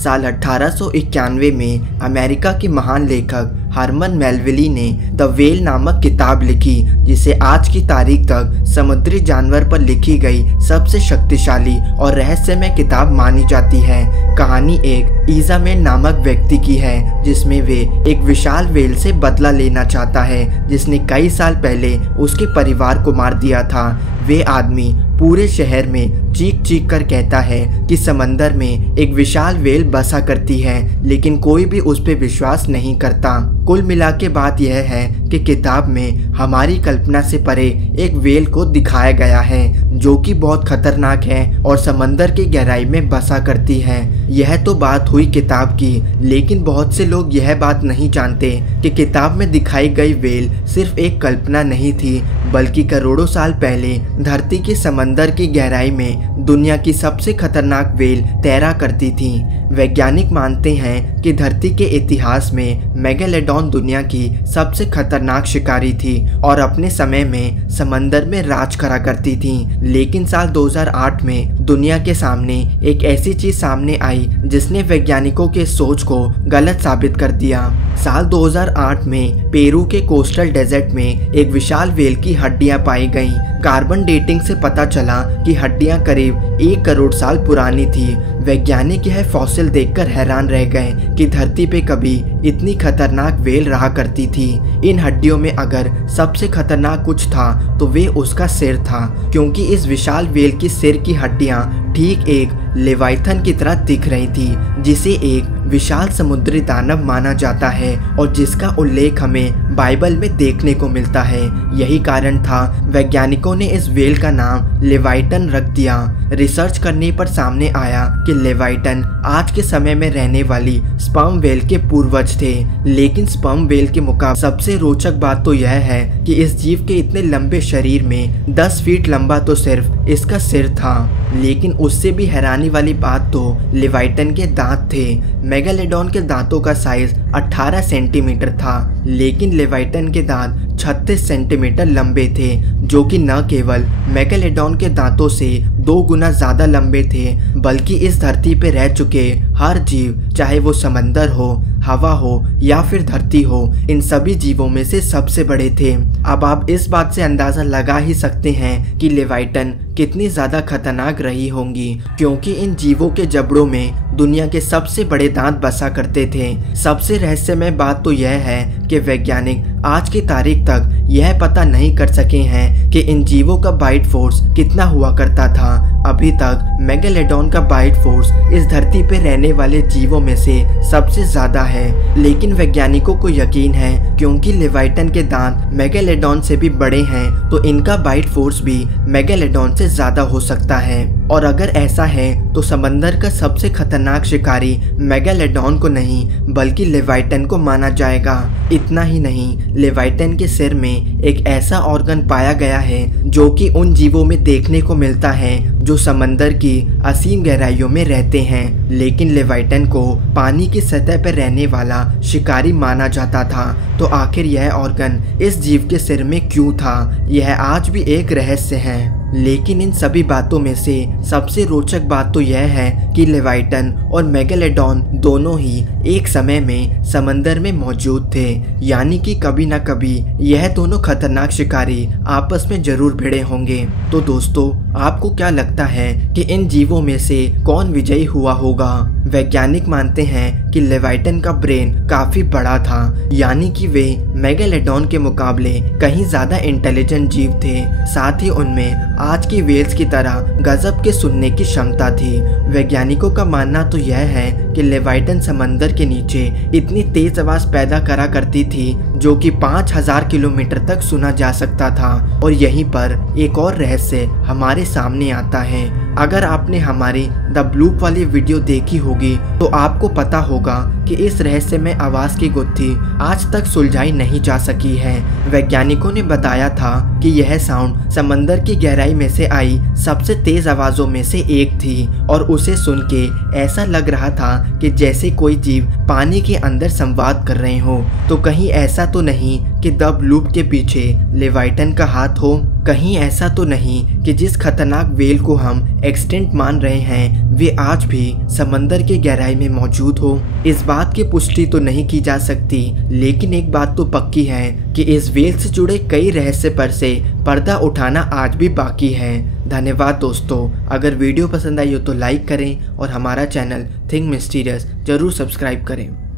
साल 1891 में अमेरिका के महान लेखक हरमन मेलविली ने द व्हेल नामक किताब लिखी, जिसे आज की तारीख तक समुद्री जानवर पर लिखी गई सबसे शक्तिशाली और रहस्यमय किताब मानी जाती है। कहानी एक इज़ाबेल नामक व्यक्ति की है, जिसमें वे एक विशाल व्हेल से बदला लेना चाहता है, जिसने कई साल पहले उसके परिवार को मार दिया था। वे आदमी पूरे शहर में चीख चीख कर कहता है कि समंदर में एक विशाल व्हेल बसा करती है, लेकिन कोई भी उस पर विश्वास नहीं करता। कुल मिला के बात यह है कि किताब में हमारी कल्पना से परे एक व्हेल को दिखाया गया है, जो कि बहुत खतरनाक है और समंदर की गहराई में बसा करती है। यह तो बात हुई किताब की, लेकिन बहुत से लोग यह बात नहीं जानते कि किताब में दिखाई गई व्हेल सिर्फ एक कल्पना नहीं थी, बल्कि करोड़ों साल पहले धरती के समंदर की गहराई में दुनिया की सबसे खतरनाक व्हेल तैरा करती थी। वैज्ञानिक मानते हैं कि धरती के इतिहास में मेगालोडॉन दुनिया की सबसे खतरनाक शिकारी थी और अपने समय में समंदर में राज करा करती थी। लेकिन साल 2008 में दुनिया के सामने एक ऐसी चीज सामने आई जिसने वैज्ञानिकों के सोच को गलत साबित कर दिया। साल 2008 में पेरू के कोस्टल डेजर्ट में एक विशाल व्हेल की हड्डियां पाई गईं। कार्बन डेटिंग से पता चला कि हड्डियां करीब 1 करोड़ साल पुरानी थी। वैज्ञानिक यह फॉसिल देखकर हैरान रह गए कि धरती पे कभी इतनी खतरनाक व्हेल रहा करती थी। इन हड्डियों में अगर सबसे खतरनाक कुछ था तो वे उसका सिर था, क्योंकि इस विशाल व्हेल की सिर की हड्डियां ठीक एक लेवाइथन की तरह दिख रही थी, जिसे एक विशाल समुद्री दानव माना जाता है और जिसका उल्लेख हमें बाइबल में देखने को मिलता है। यही कारण था वैज्ञानिकों ने इस व्हेल का नाम लेवाइटन रख दिया। रिसर्च करने पर सामने आया कि लेवाइटन आज के समय में रहने वाली स्पर्म व्हेल के पूर्वज थे। लेकिन स्पर्म व्हेल के मुकाबले सबसे रोचक बात तो यह है कि इस जीव के इतने लंबे शरीर में 10 फीट लंबा तो सिर्फ इसका सिर था। लेकिन उससे भी हैरानी वाली बात तो लेवाइटन के दांत थे। मेगालोडॉन के दांतों का साइज 18 सेंटीमीटर था, लेकिन लेवाइटन के दांत 36 सेंटीमीटर लंबे थे, जो कि न केवल मेगालोडॉन के दांतों से 2 गुना ज्यादा लंबे थे, बल्कि इस धरती पे रह चुके हर जीव, चाहे वो समंदर हो, हवा हो या फिर धरती हो, इन सभी जीवों में से सबसे बड़े थे। अब आप इस बात से अंदाजा लगा ही सकते हैं कि लेवाइटन कितनी ज्यादा खतरनाक रही होंगी, क्योंकि इन जीवों के जबड़ों में दुनिया के सबसे बड़े दांत बसा करते थे। सबसे रहस्यमय बात तो यह है कि वैज्ञानिक आज की तारीख तक यह पता नहीं कर सके हैं कि इन जीवों का बाइट फोर्स कितना हुआ करता था। अभी तक मेगालोडॉन का बाइट फोर्स इस धरती पे रहने वाले जीवों में से सबसे ज्यादा है, लेकिन वैज्ञानिकों को यकीन है क्योंकि लेवाइटन के दांत मेगालोडॉन से भी बड़े हैं, तो इनका बाइट फोर्स भी मेगालोडॉन से ज्यादा हो सकता है। और अगर ऐसा है तो समंदर का सबसे खतरनाक शिकारी मेगालोडॉन को नहीं बल्कि लेवाइटन को माना जाएगा। इतना ही नहीं, लेवाइटन के सिर में एक ऐसा ऑर्गन पाया गया है जो कि उन जीवों में देखने को मिलता है जो समंदर की असीम गहराइयों में रहते हैं। लेकिन लेवाइटन को पानी की सतह पर रहने वाला शिकारी माना जाता था, तो आखिर यह ऑर्गन इस जीव के सिर में क्यों था, यह आज भी एक रहस्य है। लेकिन इन सभी बातों में से सबसे रोचक बात तो यह है कि लेवाइटन और मेगालोडॉन दोनों ही एक समय में समंदर में मौजूद थे, यानी कि कभी न कभी यह दोनों खतरनाक शिकारी आपस में जरूर भिड़े होंगे। तो दोस्तों, आपको क्या लगता है कि इन जीवों में से कौन विजयी हुआ होगा? वैज्ञानिक मानते हैं कि लेवाइटन का ब्रेन काफी बड़ा था, यानी कि वे मेगालोडॉन के मुकाबले कहीं ज्यादा इंटेलिजेंट जीव थे। साथ ही उनमें आज की व्हेल्स की तरह गजब के सुनने की क्षमता थी। वैज्ञानिकों का मानना तो यह है कि लेवाइटन समंदर के नीचे इतनी तेज आवाज पैदा करा करती थी जो कि 5000 किलोमीटर तक सुना जा सकता था। और यहीं पर एक और रहस्य हमारे सामने आता है। अगर आपने हमारी द ब्लूप वाली वीडियो देखी होगी तो आपको पता होगा कि इस रहस्य में आवाज की गुत्थी आज तक सुलझाई नहीं जा सकी है। वैज्ञानिकों ने बताया था कि यह साउंड समंदर की गहराई में से आई सबसे तेज आवाजों में से एक थी और उसे सुन के ऐसा लग रहा था कि जैसे कोई जीव पानी के अंदर संवाद कर रहे हो। तो कहीं ऐसा तो नहीं कि द ब्लूप के पीछे लेवाइटन का हाथ हो? कहीं ऐसा तो नहीं कि जिस खतरनाक व्हेल को हम एक्सटिंक्ट मान रहे हैं वे आज भी समंदर के गहराई में मौजूद हो? इस बात की पुष्टि तो नहीं की जा सकती, लेकिन एक बात तो पक्की है कि इस व्हेल से जुड़े कई रहस्य पर से पर्दा उठाना आज भी बाकी है। धन्यवाद दोस्तों। अगर वीडियो पसंद आई हो तो लाइक करें और हमारा चैनल थिंक मिस्टीरियस जरूर सब्सक्राइब करें।